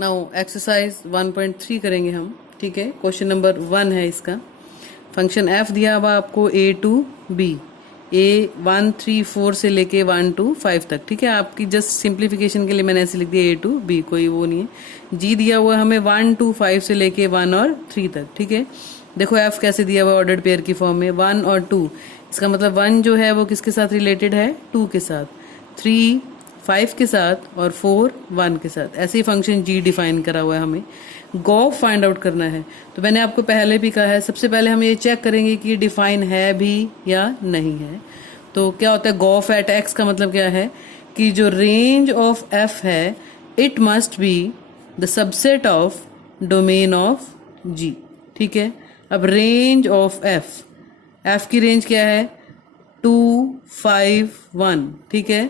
Now exercise 1.3 करेंगे हम। ठीक है, क्वेश्चन नंबर 1 है इसका। फंक्शन एफ दिया हुआ आपको ए टू बी, ए 1 3 4 से लेके 1 2 5 तक। ठीक है, आपकी जस्ट सिंप्लीफिकेशन के लिए मैंने ऐसे लिख दिया ए टू बी, कोई वो नहीं है। जी दिया हुआ है हमें 1 2 5 से लेके 1 और 3 तक। ठीक है, देखो एफ कैसे दिया हुआ है ऑर्डर्ड पेयर की फॉर्म में 1 और 2। इसका मतलब 1 जो है वो किसके साथ रिलेटेड है, 2 के साथ, 3 5 के साथ और 4 1 के साथ। ऐसे ही फंक्शन जी डिफाइन करा हुआ है, हमें गॉफ फाइंड आउट करना है। तो मैंने आपको पहले भी कहा है, सबसे पहले हम ये चेक करेंगे कि ये डिफाइन है भी या नहीं है। तो क्या होता है गॉफ एट एक्स का मतलब क्या है कि जो रेंज ऑफ एफ है it must be the subset of domain of g. ठीक है, अब रेंज ऑफ एफ की रेंज क्या है 2 5 1। ठीक है,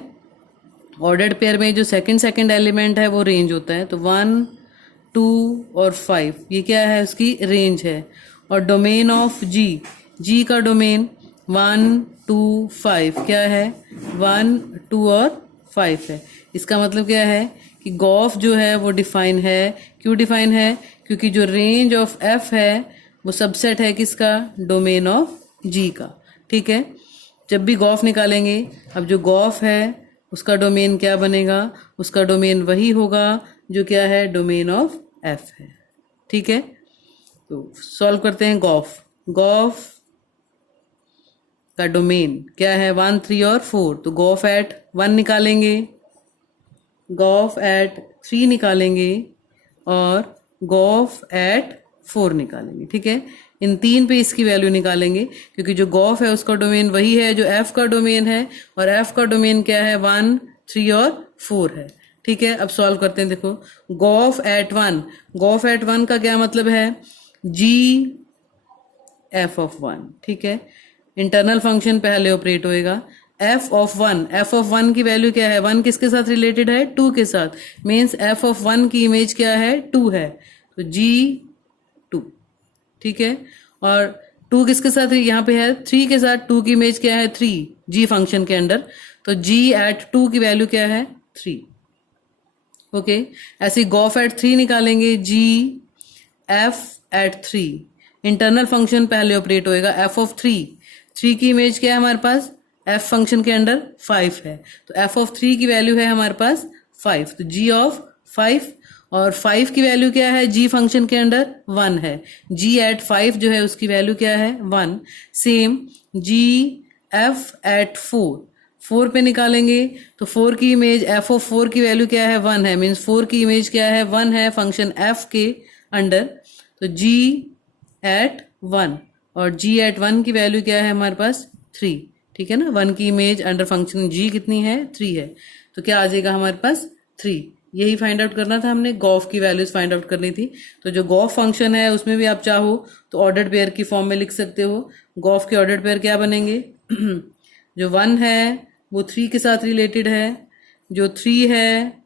ऑर्डर्ड पेयर में जो सेकंड एलिमेंट है वो रेंज होता है। तो 1 2 और 5 ये क्या है, उसकी रेंज है। और डोमेन ऑफ जी का डोमेन 1 2 5 क्या है, 1 2 और 5 है। इसका मतलब क्या है कि गॉफ जो है वो डिफाइन है। क्यों डिफाइन है, क्योंकि जो रेंज ऑफ एफ है वो सबसेट है किसका, डोमेन ऑफ जी का। ठीक है, जब भी गॉफ निकालेंगे, अब जो गॉफ है उसका डोमेन क्या बनेगा, उसका डोमेन वही होगा जो क्या है, डोमेन ऑफ एफ है। ठीक है, तो सॉल्व करते हैं गॉफ का डोमेन क्या है 1 3 और 4। तो गॉफ एट 1 निकालेंगे, गॉफ एट 3 निकालेंगे और गॉफ एट 4 निकालेंगे। ठीक है, इन 3 पे इसकी वैल्यू निकालेंगे, क्योंकि जो गॉफ है उसका डोमेन वही है जो एफ का डोमेन है, और एफ का डोमेन क्या है 1 3 और 4 है। ठीक है, अब सॉल्व करते हैं। देखो गॉफ एट 1 का क्या मतलब है, जी एफ ऑफ 1। ठीक है, इंटरनल फंक्शन पहले ऑपरेट होएगा। एफ ऑफ 1 की वैल्यू क्या है, 1 किसके साथ रिलेटेड है, 2 के साथ। मीन्स एफ ऑफ 1 की इमेज क्या है, 2 है, तो जी 2। ठीक है, और 2 किसके साथ यहाँ पे है, 3 के साथ। 2 की इमेज क्या है, 3 जी फंक्शन के अंडर। तो जी एट 2 की वैल्यू क्या है, 3। ओके, ऐसे गॉफ एट 3 निकालेंगे, जी एफ एट 3। इंटरनल फंक्शन पहले ऑपरेट होएगा। एफ ऑफ 3 की इमेज क्या है हमारे पास, एफ फंक्शन के अंडर 5 है, तो एफ ऑफ 3 की वैल्यू है हमारे पास 5। तो जी ऑफ 5, और 5 की वैल्यू क्या है, जी फंक्शन के अंडर 1 है। जी एट 5 जो है उसकी वैल्यू क्या है, 1। सेम जी एफ एट 4 पे निकालेंगे, तो 4 की इमेज, एफ ऑफ 4 की वैल्यू क्या है, 1 है। मीन्स 4 की इमेज क्या है, 1 है फंक्शन एफ के अंडर। तो जी एट 1, और जी एट 1 की वैल्यू क्या है हमारे पास, 3। ठीक है ना, 1 की इमेज अंडर फंक्शन जी कितनी है, 3 है। तो क्या आ जाएगा हमारे पास, 3। यही फाइंड आउट करना था हमने, गॉफ की वैल्यूज फाइंड आउट करनी थी। तो जो गॉफ फंक्शन है उसमें भी आप चाहो तो ऑर्डर्ड पेयर की फॉर्म में लिख सकते हो। गॉफ के ऑर्डर्ड पेयर क्या बनेंगे जो 1 है वो 3 के साथ रिलेटेड है, जो 3 है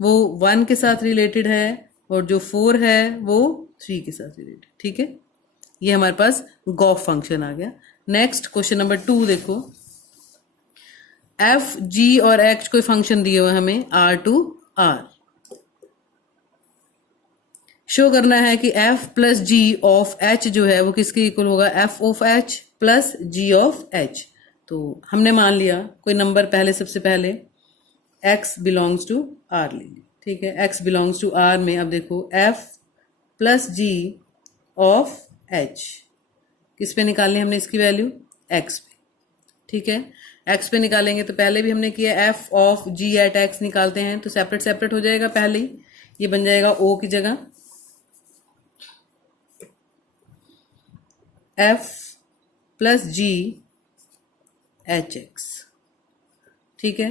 वो 1 के साथ रिलेटेड है, और जो 4 है वो 3 के साथ रिलेटेड। ठीक है, ये हमारे पास गॉफ फंक्शन आ गया। नेक्स्ट क्वेश्चन नंबर 2 देखो, एफ जी और एच कोई फंक्शन दिए हुए हमें आर टू आर। शो करना है कि f plus g of h जो है वो किसके इक्वल होगा, f of h plus g of h. तो हमने मान लिया कोई नंबर पहले, सबसे पहले x बिलोंग्स टू आर ले ली। ठीक है, x बिलोंग्स टू आर में अब देखो f plus g of h किस पे निकालनी हमने इसकी वैल्यू, x पे। ठीक है, x पे निकालेंगे तो पहले भी हमने किया, f of g at x निकालते हैं तो सेपरेट सेपरेट हो जाएगा। पहले ही ये बन जाएगा o की जगह, f प्लस जी एच एक्स। ठीक है,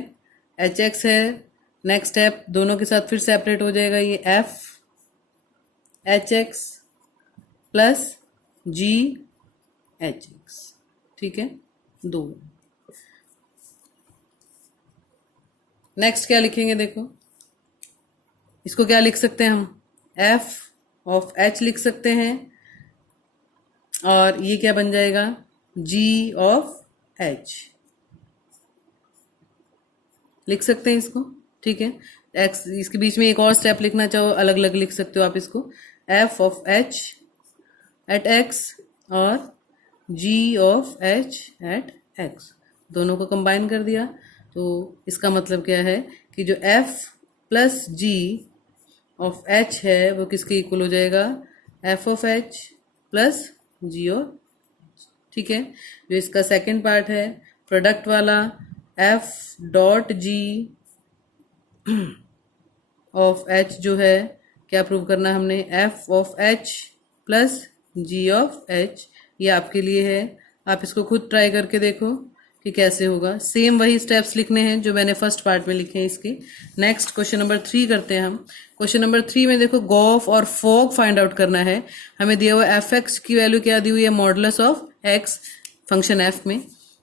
एच एक्स है, नेक्स्ट स्टेप दोनों के साथ फिर सेपरेट हो जाएगा, ये एफ एच एक्स प्लस जी एच एक्स। ठीक है, 2। नेक्स्ट क्या लिखेंगे, देखो इसको क्या लिख सकते हैं हम, एफ ऑफ एच लिख सकते हैं, और ये क्या बन जाएगा, जी ऑफ एच लिख सकते हैं इसको। ठीक है, एक्स, इसके बीच में एक और स्टेप लिखना चाहो अलग अलग लिख सकते हो आप इसको, f of h at x और g of h at x, दोनों को कंबाइन कर दिया। तो इसका मतलब क्या है कि जो f plus g of h है वो किसके इक्वल हो जाएगा, f of h plus g of, ठीक है। जो इसका सेकंड पार्ट है प्रोडक्ट वाला, f dot g of h जो है क्या प्रूव करना है हमने, f of h plus g of h, ये आपके लिए है। आप इसको खुद ट्राई करके देखो कि कैसे होगा। सेम वही स्टेप्स लिखने हैं जो मैंने फर्स्ट पार्ट में लिखे हैं इसके। नेक्स्ट क्वेश्चन नंबर 3 करते हैं हम। क्वेश्चन नंबर 3 में देखो गॉफ और फॉग फाइंड आउट करना है। हमें दिया हुआ एफ एक्स की वैल्यू क्या दी हुई है, modulus of x function F में,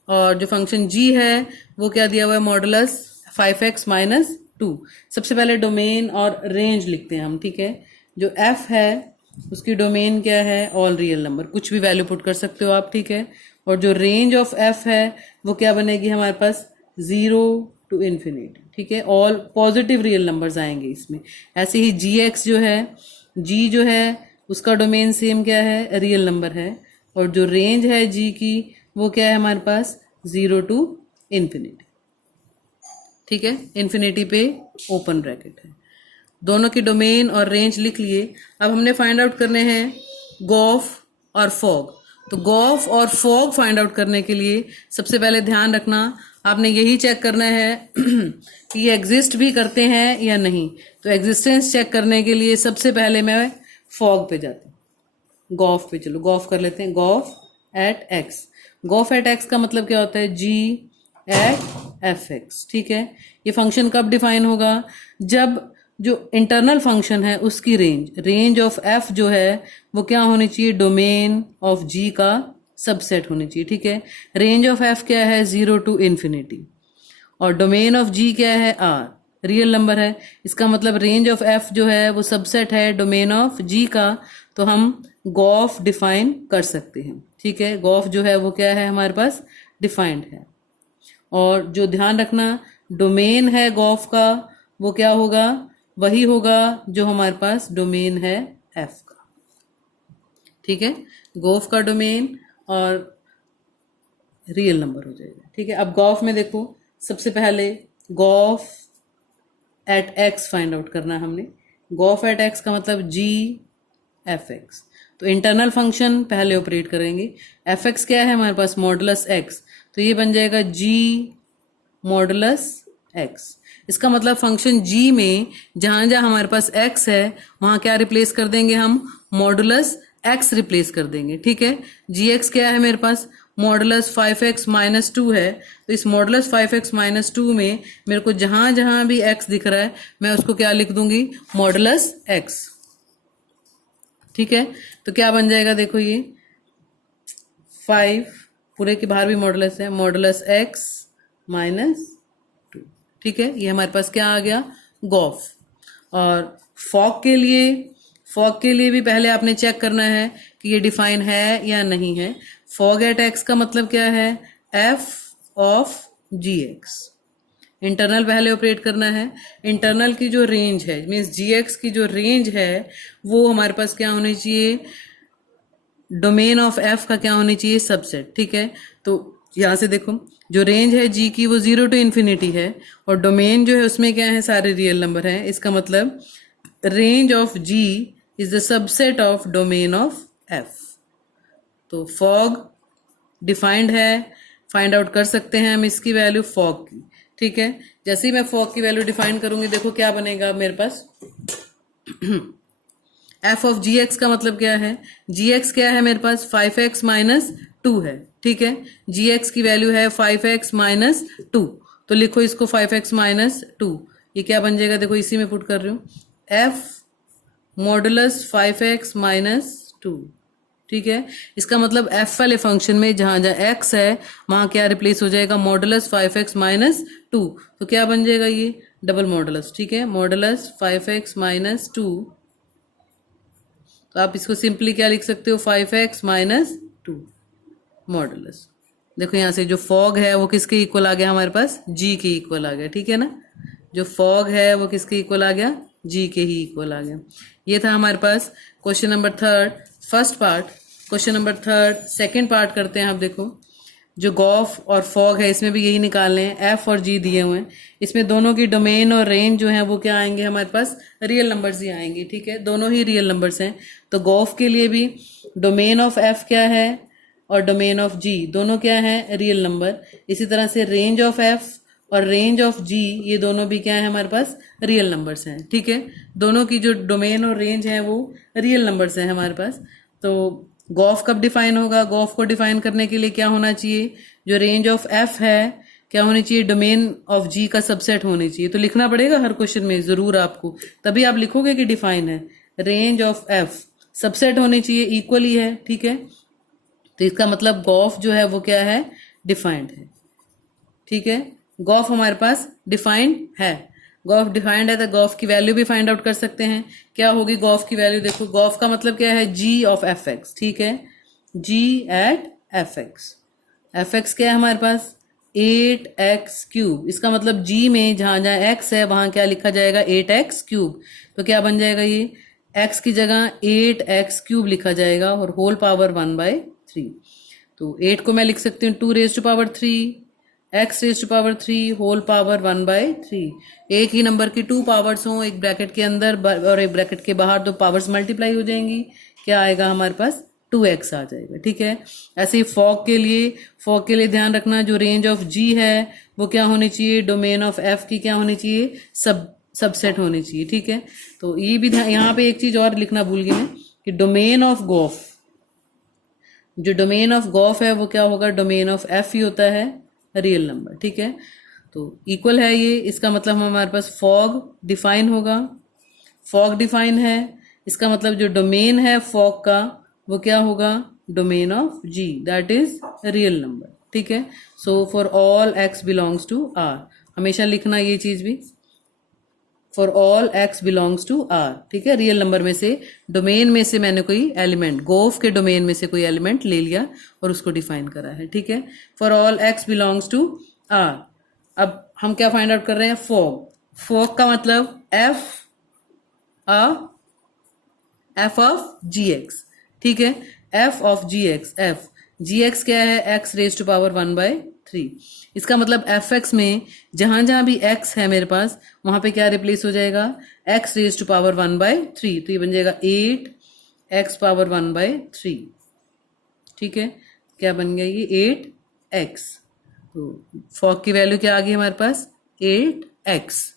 और जो फंक्शन जी है वो क्या दिया हुआ है, मॉडुलस 5x माइनस 2। सबसे पहले डोमेन और रेंज लिखते हैं हम, ठीक है। जो एफ है उसकी डोमेन क्या है, ऑल रियल नंबर, कुछ भी वैल्यू पुट कर सकते हो आप, ठीक है। और जो रेंज ऑफ एफ है वो क्या बनेगी हमारे पास, 0 टू इन्फिनिटी, ठीक है। ऑल पॉजिटिव रियल नंबर्स आएंगे इसमें। ऐसे ही जी एक्स जो है, जी जो है उसका डोमेन सेम क्या है, रियल नंबर है, और जो रेंज है जी की वो क्या है हमारे पास, 0 टू इन्फिनिटी, ठीक है। इन्फिनिटी पे ओपन ब्रैकेट है। दोनों की डोमेन और रेंज लिख लिए। अब हमने फाइंड आउट करने हैं गॉफ और फॉग। तो गॉफ और फॉग फाइंड आउट करने के लिए सबसे पहले ध्यान रखना आपने यही चेक करना है कि ये एग्जिस्ट भी करते हैं या नहीं। तो एग्जिस्टेंस चेक करने के लिए सबसे पहले मैं फॉग पे जाती हूँ, गॉफ पे चलो गॉफ कर लेते हैं। Gof at x, gof at x का मतलब क्या होता है, जी एट एफ एक्स, ठीक है। ये फंक्शन कब डिफाइन होगा, जब जो इंटरनल फंक्शन है उसकी रेंज ऑफ एफ जो है वो क्या होनी चाहिए, डोमेन ऑफ जी का सबसेट होनी चाहिए, ठीक है। रेंज ऑफ एफ क्या है, 0 टू इन्फिनिटी, और डोमेन ऑफ जी क्या है, आर, रियल नंबर है। इसका मतलब रेंज ऑफ एफ जो है वो सबसेट है डोमेन ऑफ जी का, तो हम गॉफ डिफाइन कर सकते हैं, ठीक है। गॉफ जो है वो क्या है हमारे पास, डिफाइंड है। और जो ध्यान रखना डोमेन है गॉफ का वो क्या होगा, वही होगा जो हमारे पास डोमेन है एफ का, ठीक है। गॉफ का डोमेन और रियल नंबर हो जाएगा, ठीक है। अब गॉफ में देखो सबसे पहले gof at x find out करना है हमने। गॉफ एट एक्स का मतलब जी एफ एक्स, तो इंटरनल फंक्शन पहले ऑपरेट करेंगे। एफ एक्स क्या है हमारे पास, मॉडुलस एक्स, तो ये बन जाएगा जी मॉडुलस एक्स। इसका मतलब फंक्शन जी में जहां जहां हमारे पास एक्स है वहां क्या रिप्लेस कर देंगे हम, मॉडुलस एक्स रिप्लेस कर देंगे, ठीक है। जी एक्स क्या है मेरे पास, मॉडुलस 5x माइनस 2 है, तो इस मॉडुलस 5x माइनस 2 में मेरे को जहां जहां भी x दिख रहा है मैं उसको क्या लिख दूंगी, मॉडुलस x, ठीक है। तो क्या बन जाएगा देखो, ये 5 पूरे के बाहर भी मॉडुलस है, मॉडुलस x माइनस 2, ठीक है। ये हमारे पास क्या आ गया, गॉफ। और फॉग के लिए भी पहले आपने चेक करना है कि ये डिफाइन है या नहीं है। फॉग एट एक्स का मतलब क्या है, f of g x, internal पहले ऑपरेट करना है। इंटरनल की जो रेंज है मीन्स जी एक्स की जो रेंज है वो हमारे पास क्या होनी चाहिए, डोमेन ऑफ एफ का क्या होनी चाहिए, सबसेट, ठीक है। तो यहाँ से देखो जो रेंज है जी की वो 0 टू इन्फिनिटी है, और डोमेन जो है उसमें क्या है, सारे रियल नंबर हैं। इसका मतलब range of g is the subset of domain of f. तो फॉग डिफाइंड है, फाइंड आउट कर सकते हैं हम इसकी वैल्यू फॉग की, ठीक है। जैसे ही मैं फॉग की वैल्यू डिफाइन करूंगी देखो क्या बनेगा मेरे पास, एफ ऑफ जी एक्स का मतलब क्या है, जी एक्स क्या है मेरे पास, 5x माइनस 2 है, ठीक है। जी एक्स की वैल्यू है 5x माइनस 2, तो लिखो इसको 5x माइनस 2, ये क्या बन जाएगा देखो इसी में पुट कर रही हूँ, एफ मॉडुलस 5x माइनस 2, ठीक है। इसका मतलब एफ वाले फंक्शन में जहां जहां एक्स है वहां क्या रिप्लेस हो जाएगा, मॉडुलस 5x माइनस 2, तो क्या बन जाएगा ये डबल मॉडुलस, ठीक है। मॉडुलस 5x माइनस 2, तो आप इसको सिंपली क्या लिख सकते हो, 5x माइनस 2 मॉडुलस। देखो यहाँ से जो फॉग है वो किसके इक्वल आ गया हमारे पास, जी के इक्वल आ गया, ठीक है ना। जो फॉग है वो किसके इक्वल आ गया, जी के ही इक्वल आ गया। ये था हमारे पास question number third first part. Question number third second part करते हैं। आप देखो जो गॉफ और फॉग है इसमें भी यही निकालने हैं, एफ और जी दिए हुए हैं। इसमें दोनों की डोमेन और रेंज जो है वो क्या आएंगे हमारे पास, रियल नंबर्स ही आएंगे। ठीक है, दोनों ही रियल नंबर्स हैं। तो गॉफ के लिए भी डोमेन ऑफ एफ क्या है और डोमेन ऑफ जी दोनों क्या है, रियल नंबर। इसी तरह से रेंज ऑफ एफ और रेंज ऑफ जी ये दोनों भी क्या है हमारे पास, रियल नंबर्स हैं। ठीक है, दोनों की जो डोमेन और रेंज है वो रियल नंबर्स हैं हमारे पास। तो गॉफ कब डिफाइन होगा, गॉफ को डिफाइन करने के लिए क्या होना चाहिए, जो रेंज ऑफ एफ है क्या होनी चाहिए, डोमेन ऑफ जी का सबसेट होनी चाहिए। तो लिखना पड़ेगा हर क्वेश्चन में जरूर आपको, तभी आप लिखोगे कि डिफाइन है। रेंज ऑफ एफ सबसेट होनी चाहिए, इक्वली है। ठीक है, तो इसका मतलब गॉफ जो है वो क्या है, डिफाइंड है। ठीक है, गॉफ हमारे पास डिफाइंड है। गॉफ डिफाइंड है तो गॉफ की वैल्यू भी फाइंड आउट कर सकते हैं। क्या होगी गॉफ की वैल्यू, देखो गॉफ का मतलब क्या है, जी ऑफ एफ एक्स। ठीक है, g at f x. F x क्या है हमारे पास, 8x³ इसका मतलब जी में जहां जहां x है वहां क्या लिखा जाएगा, 8x³। तो क्या बन जाएगा, ये x की जगह 8x³ लिखा जाएगा और होल पावर 1/3। तो 8 को मैं लिख सकती हूँ 2⁻3, x⁻3 होल पावर 1/3। एक ही नंबर की 2 पावर्स हों एक ब्रैकेट के अंदर और एक ब्रैकेट के बाहर, तो पावर्स मल्टीप्लाई हो जाएंगी। क्या आएगा हमारे पास, 2x आ जाएगा। ठीक है, ऐसे ही फॉग के लिए ध्यान रखना जो रेंज ऑफ जी है वो क्या होनी चाहिए, डोमेन ऑफ एफ की क्या होनी चाहिए, सबसेट होनी चाहिए। ठीक है, तो ये भी यहाँ पे एक चीज और लिखना भूल गई मैं कि डोमेन ऑफ गॉफ, जो डोमेन ऑफ गॉफ है वो क्या होगा, डोमेन ऑफ एफ ही होता है, रियल नंबर। ठीक है, तो इक्वल है ये, इसका मतलब हमारे पास फॉग डिफाइन होगा। फॉग डिफाइन है, इसका मतलब जो डोमेन है फॉग का वो क्या होगा, domain of g, that is real number. ठीक है, so for all x belongs to R, हमेशा लिखना ये चीज भी, for all x belongs to R. ठीक है, रियल नंबर में से, डोमेन में से मैंने कोई एलिमेंट, गोफ के डोमेन में से कोई एलिमेंट ले लिया और उसको डिफाइन करा है। ठीक है, for all x belongs to R. अब हम क्या फाइंड आउट कर रहे हैं, फॉग। फॉग का मतलब एफ ऑफ जी एक्स। ठीक है, f of g x, f g x क्या है, x⁻⁴ 1/3। इसका मतलब एफ एक्स में जहां जहां भी x है मेरे पास वहां पे क्या रिप्लेस हो जाएगा, x⁻⁴ 1/3। तो ये बन जाएगा 8x⁻⁴। ठीक है, क्या बन गया ये 8x। तो फॉग की वैल्यू क्या आ गई हमारे पास, 8x।